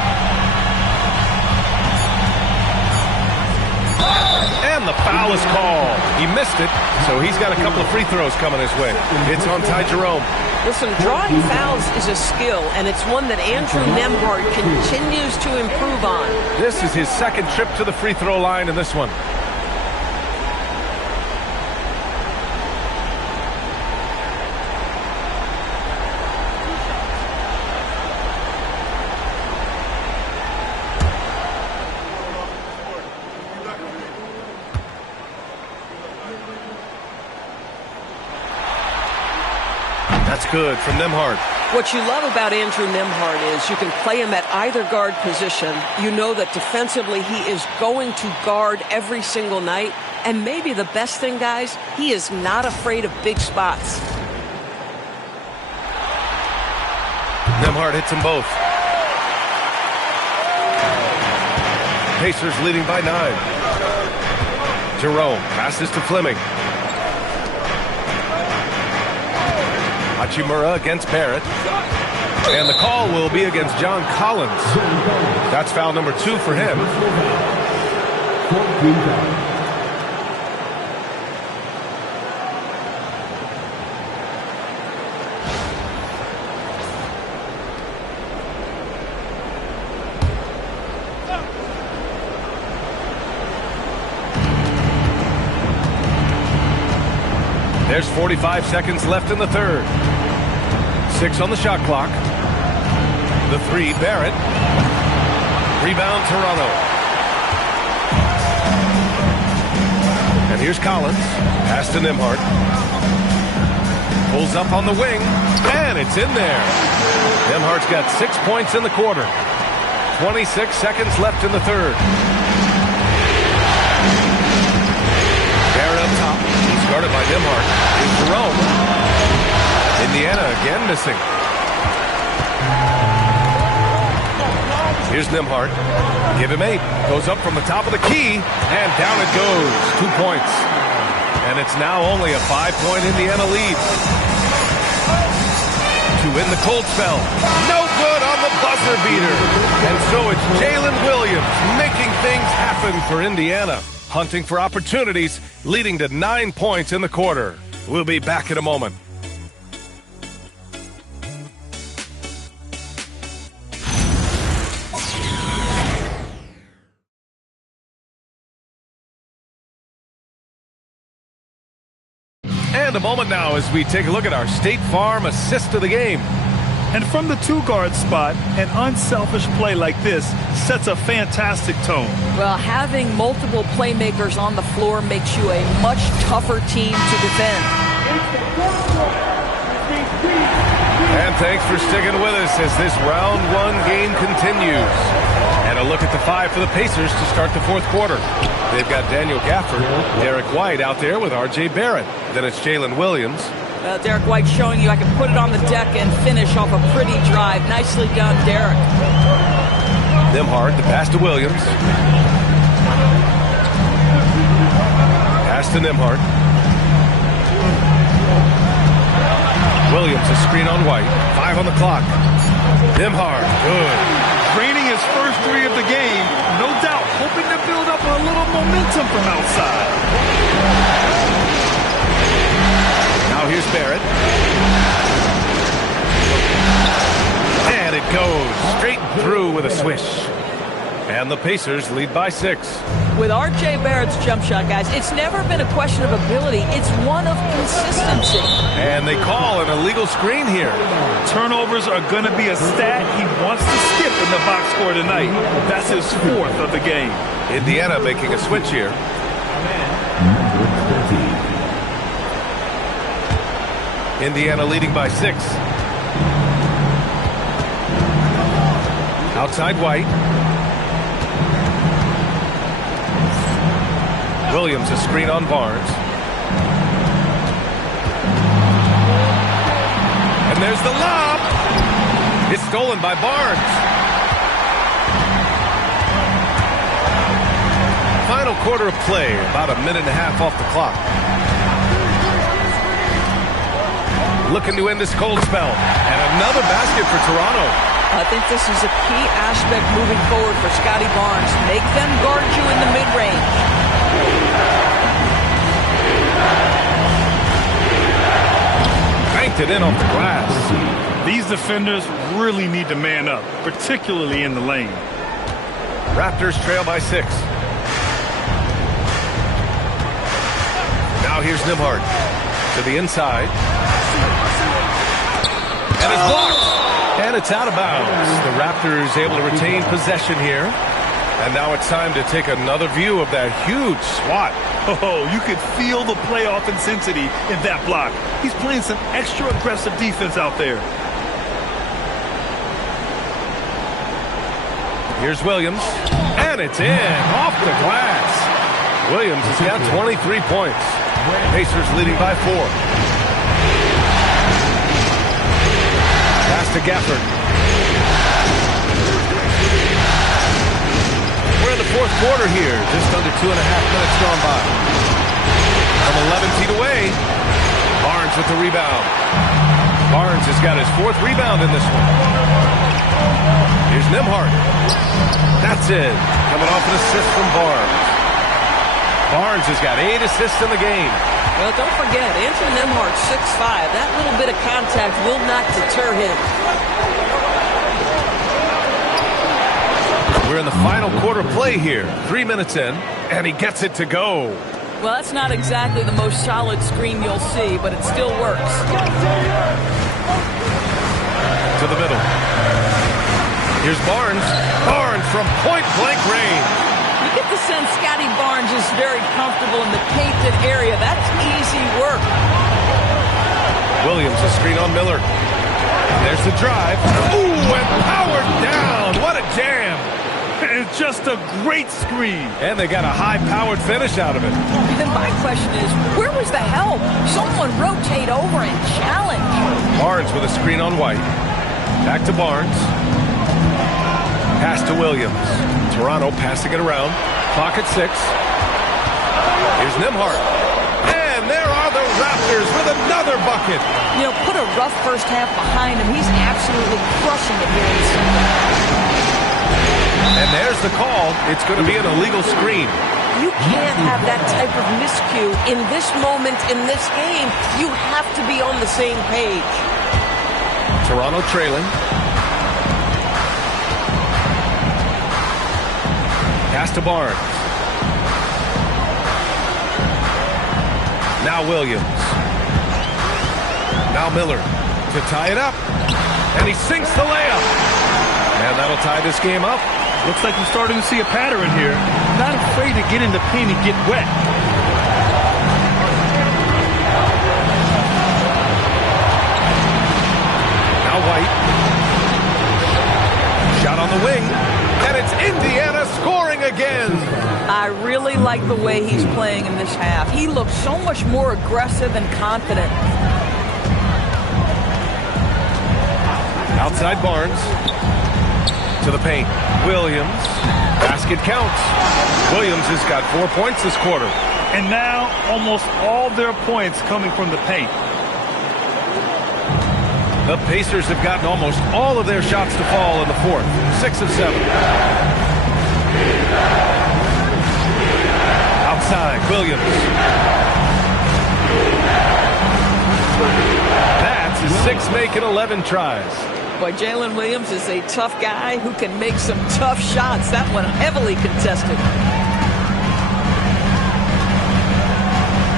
And And the foul is called. He missed it, so he's got a couple of free throws coming his way. It's on Ty Jerome. Listen, drawing fouls is a skill, and it's one that Andrew Nembhard continues to improve on. This is his second trip to the free throw line in this one. That's good from Nembhard. What you love about Andrew Nembhard is you can play him at either guard position. You know that defensively he is going to guard every single night. And maybe the best thing, guys, he is not afraid of big spots. Nembhard hits them both. Pacers leading by 9. Jerome passes to Fleming. Hachimura against Barrett. And the call will be against John Collins. That's foul number 2 for him. There's 45 seconds left in the third. 6 on the shot clock. The 3, Barrett. Rebound, Toronto. And here's Collins. Pass to Nembhard. Pulls up on the wing. And it's in there. Nembhard's got 6 points in the quarter. 26 seconds left in the third. Barrett up top. He's guarded by Nembhard. Here's Jerome. Indiana again missing. Here's Nembhard. Give him 8. Goes up from the top of the key. And down it goes. 2 points. And it's now only a 5-point Indiana lead. To win the cold spell. No good on the buzzer beater. And so it's Jalen Williams making things happen for Indiana. Hunting for opportunities, leading to 9 points in the quarter. We'll be back in a moment. And a moment now as we take a look at our State Farm assist of the game. And from the 2-guard spot, an unselfish play like this sets a fantastic tone. Well, having multiple playmakers on the floor makes you a much tougher team to defend. And thanks for sticking with us as this round 1 game continues. And a look at the 5 for the Pacers to start the fourth quarter. They've got Daniel Gafford, Derek White out there with R.J. Barrett. Then it's Jalen Williams. Derek White showing you I can put it on the deck and finish off a pretty drive. Nicely done, Derek. Nembhard, the pass to Williams. Pass to Nembhard. Williams, a screen on White. 5 on the clock. Nembhard, good. Draining his first 3 of the game, no doubt hoping to build up a little momentum from outside. Now here's Barrett. And it goes straight through with a swish. And the Pacers lead by 6. With R.J. Barrett's jump shot, guys, it's never been a question of ability. It's one of consistency. And they call an illegal screen here. Turnovers are going to be a stat he wants to skip in the box score tonight. That's his 4th of the game. Indiana making a switch here. Indiana leading by 6. Outside White. Williams, a screen on Barnes. And there's the lob. It's stolen by Barnes. Final quarter of play, about a minute and a half off the clock. Looking to end this cold spell. And another basket for Toronto. I think this is a key aspect moving forward for Scotty Barnes. Make them guard you in the mid-range. Banked it in off the glass. These defenders really need to man up, particularly in the lane. Raptors trail by 6. Now here's Nembhard to the inside. And it's blocked. And it's out of bounds. The Raptors able to retain possession here. And now it's time to take another view of that huge swat. Oh, you could feel the playoff intensity in that block. He's playing some extra aggressive defense out there. Here's Williams. And it's in off the glass. Williams has got 23 points. Pacers leading by 4. Pass to Gafford. We're in the fourth quarter here. Just under 2.5 minutes gone by. From 11 feet away, Barnes with the rebound. Barnes has got his 4th rebound in this one. Here's Nembhard. That's it. Coming off an assist from Barnes. Barnes has got 8 assists in the game. Well, don't forget, Andrew Nembhard, 6'5". That little bit of contact will not deter him. We're in the final quarter play here. 3 minutes in, and he gets it to go. Well, that's not exactly the most solid screen you'll see, but it still works. To the middle. Here's Barnes. Barnes from point-blank range. You get the sense Scotty Barnes is very comfortable in the painted area. That's easy work. Williams, a screen on Miller. There's the drive. Ooh, and powered down. What a jam. It's just a great screen. And they got a high-powered finish out of it. And my question is, where was the help? Someone rotate over and challenge. Barnes with a screen on White. Back to Barnes. Pass to Williams. Toronto passing it around. Clock at 6. Here's Nembhard. And there are the Raptors with another bucket. You know, put a rough first half behind him. He's absolutely crushing it here in the second. And there's the call. It's going to be an illegal screen. You can't have that type of miscue in this moment in this game. You have to be on the same page. Toronto trailing. Pass to Barnes. Now Williams. Now Miller to tie it up. And he sinks the layup. And that'll tie this game up. Looks like we're starting to see a pattern here. Not afraid to get in the paint and get wet. Now White. Shot on the wing. And it's Indiana scoring again. I really like the way he's playing in this half. He looks so much more aggressive and confident. Outside Barnes. To the paint. Williams. Basket counts. Williams has got 4 points this quarter. And now almost all their points coming from the paint. The Pacers have gotten almost all of their shots to fall in the fourth. 6 of 7. Outside, Williams. That's his 6th make in 11 tries. Boy, Jalen Williams is a tough guy who can make some tough shots. That one heavily contested.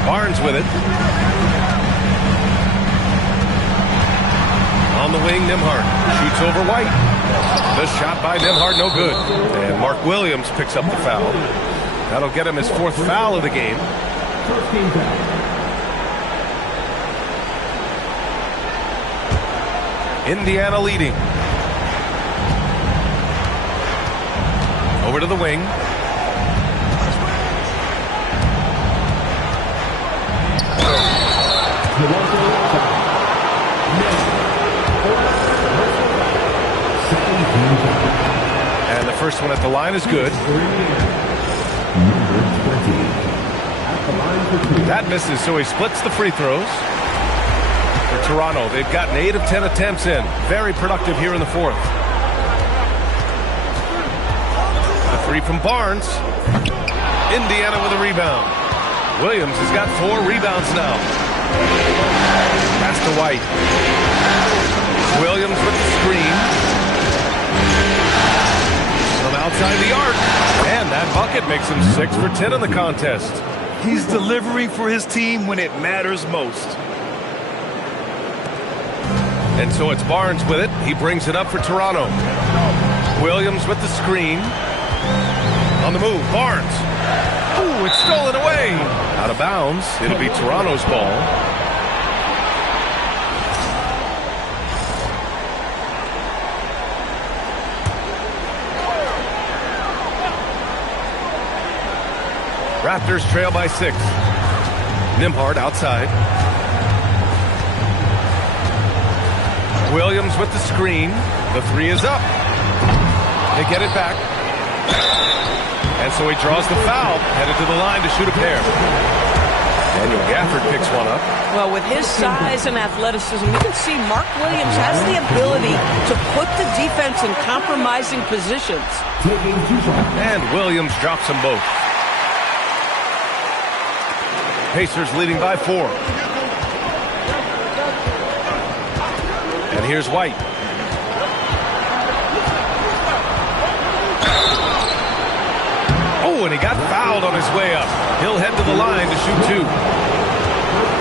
Barnes with it. On the wing, Nembhard shoots over White. The shot by Nembhard, no good. And Mark Williams picks up the foul. That'll get him his 4th foul of the game. Indiana leading. Over to the wing. And the first one at the line is good. That misses, so he splits the free throws. For Toronto, they've gotten 8 of 10 attempts in. Very productive here in the fourth. The three from Barnes. Indiana with a rebound. Williams has got 4 rebounds now. Pass to White. Williams with the screen. From outside the arc. And that bucket makes him 6 for 10 in the contest. He's delivering for his team when it matters most. And so it's Barnes with it. He brings it up for Toronto. Williams with the screen. On the move, Barnes. Ooh, it's stolen away. Out of bounds. It'll be Toronto's ball. Raptors trail by 6. Nembhard outside. Williams with the screen. The 3 is up. They get it back. And so he draws the foul, headed to the line to shoot a pair. Daniel Gafford picks one up. Well, with his size and athleticism, you can see Mark Williams has the ability to put the defense in compromising positions. And Williams drops them both. Pacers leading by 4. And here's White. Oh, and he got fouled on his way up. He'll head to the line to shoot 2.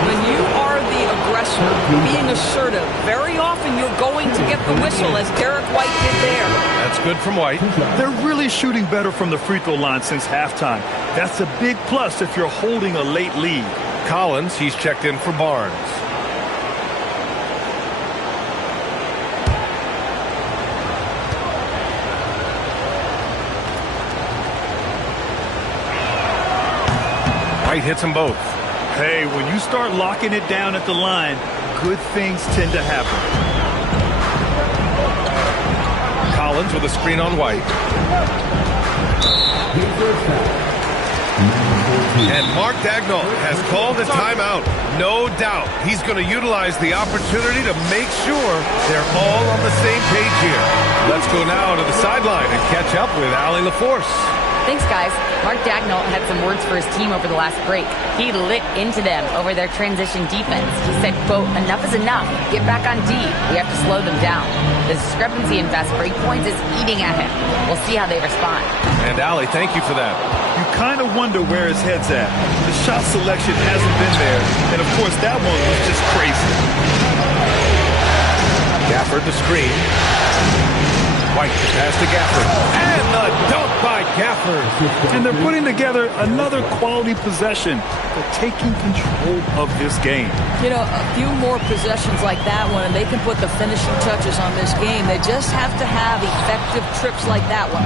When you are the aggressor, being assertive, very often you're going to get the whistle, as Derek White did there. That's good from White. They're really shooting better from the free throw line since halftime. That's a big plus if you're holding a late lead. Collins, he's checked in for Barnes. White hits them both. Hey, when you start locking it down at the line, good things tend to happen. Collins with a screen on White. And Mark Daigneault has called a timeout. No doubt he's going to utilize the opportunity to make sure they're all on the same page here. Let's go now to the sideline and catch up with Allie LaForce. Thanks, guys. Mark Daigneault had some words for his team over the last break. He lit into them over their transition defense. He said, quote, "Enough is enough. Get back on D. We have to slow them down." The discrepancy in fast break points is eating at him. We'll see how they respond. And Allie, thank you for that. You kind of wonder where his head's at. The shot selection hasn't been there. And, of course, that one was just crazy. Gafford the screen. White to pass to Gafford. And the dunk by Gafford. And they're putting together another quality possession. They're taking control of this game. You know, a few more possessions like that one, and they can put the finishing touches on this game. They just have to have effective trips like that one.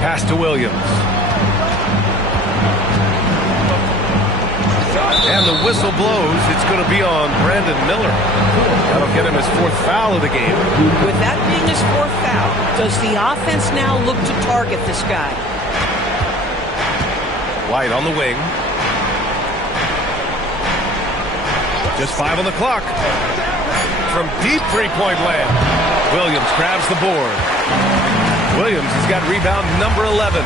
Pass to Williams. And the whistle blows. It's going to be on Brandon Miller. That'll get him his 4th foul of the game. With that being his 4th foul, does the offense now look to target this guy? White on the wing. Just 5 on the clock. From deep three-point land. Williams grabs the board. Williams has got rebound number 11.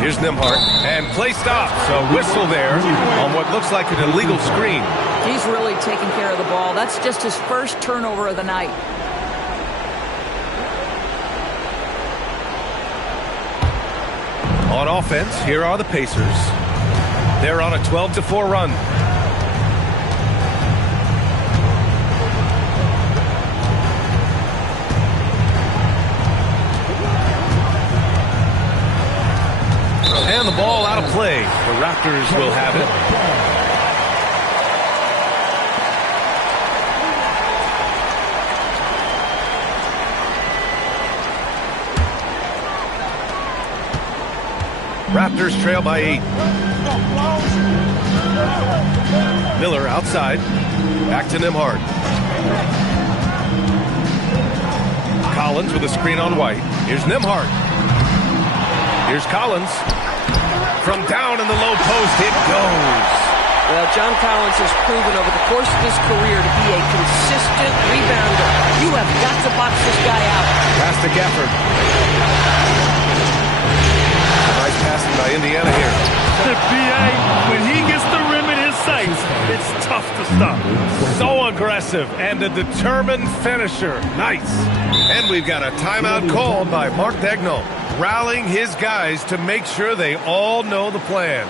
Here's Nembhard, and play stops. A whistle there on what looks like an illegal screen. He's really taking care of the ball. That's just his first turnover of the night. On offense, here are the Pacers. They're on a 12-4 run. And the ball out of play. The Raptors will have it. Raptors trail by 8. Miller outside. Back to Nembhard. Collins with a screen on White. Here's Nembhard. Here's Collins. From down in the low post, it goes. Well, John Collins has proven over the course of his career to be a consistent rebounder. You have got to box this guy out. Pass to Gafford. Nice passing by Indiana here. B.A., when he gets the rim in his sights, it's tough to stop. So aggressive and a determined finisher. Nice. And we've got a timeout called by Mark Daigneault, rallying his guys to make sure they all know the plan.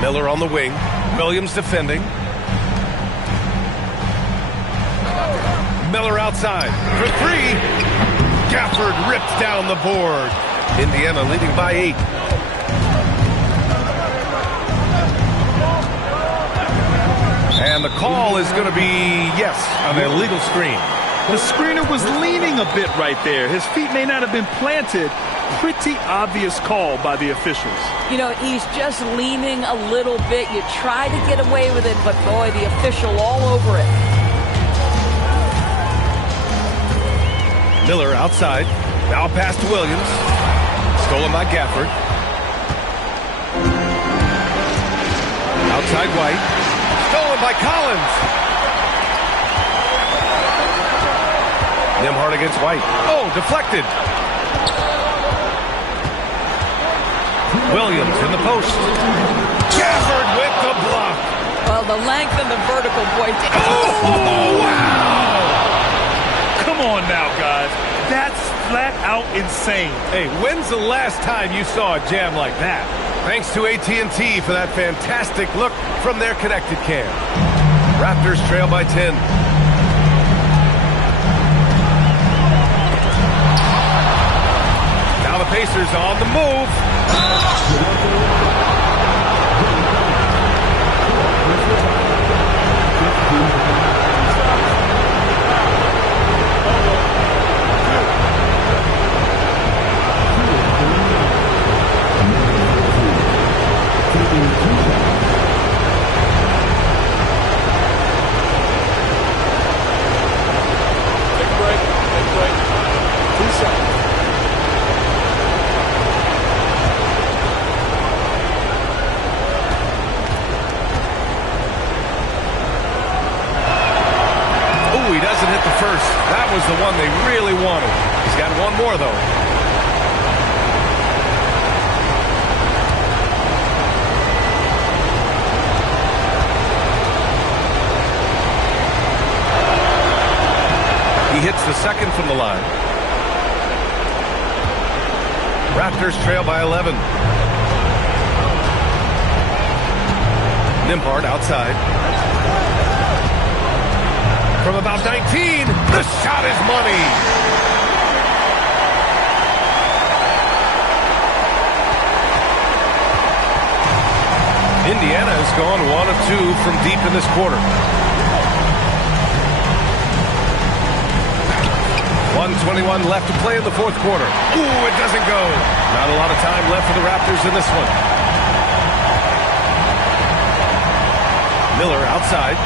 Miller on the wing. Williams defending. Miller outside for three. Gafford ripped down the board. Indiana leading by 8. And the call is going to be, yes, an illegal screen. The screener was leaning a bit right there. His feet may not have been planted. Pretty obvious call by the officials. You know, he's just leaning a little bit. You try to get away with it, but boy, the official all over it. Miller outside. Now pass to Williams. Stolen by Gafford. Outside White. Stolen by Collins. Nembhard against White. Oh, deflected. Williams in the post. Gafford with the block. Well, the length and the vertical, boy. Oh, wow! Come on now, guys. That's flat out insane. Hey, when's the last time you saw a jam like that? Thanks to AT&T for that fantastic look from their connected cam. Raptors trail by 10. Now the Pacers on the move. He doesn't hit the first. That was the one they really wanted. He's got one more, though. He hits the second from the line. Raptors trail by 11. Nembhard outside. From about 19, the shot is money. Indiana has gone 1 of 2 from deep in this quarter. 1:21 left to play in the fourth quarter. Ooh, it doesn't go. Not a lot of time left for the Raptors in this one. Miller outside.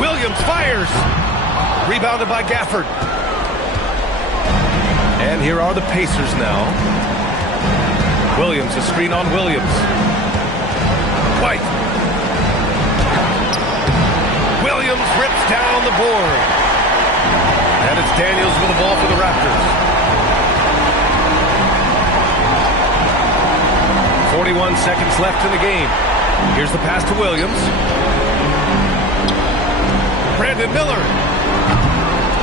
Williams fires. Rebounded by Gafford. And here are the Pacers now. Williams, a screen on Williams. White. Williams rips down the board. And it's Daniels with the ball for the Raptors. 41 seconds left in the game. Here's the pass to Williams. Brandon Miller.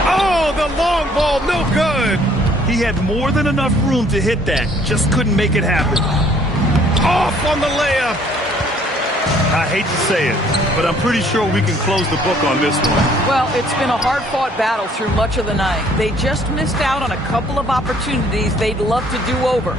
Oh, the long ball, no good. He had more than enough room to hit that. Just couldn't make it happen. Off on the layup. I hate to say it, but I'm pretty sure we can close the book on this one. Well, it's been a hard-fought battle through much of the night. They just missed out on a couple of opportunities they'd love to do over.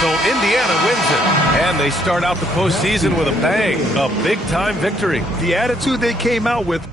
So Indiana wins it, and they start out the postseason with a bang, a big-time victory. The attitude they came out with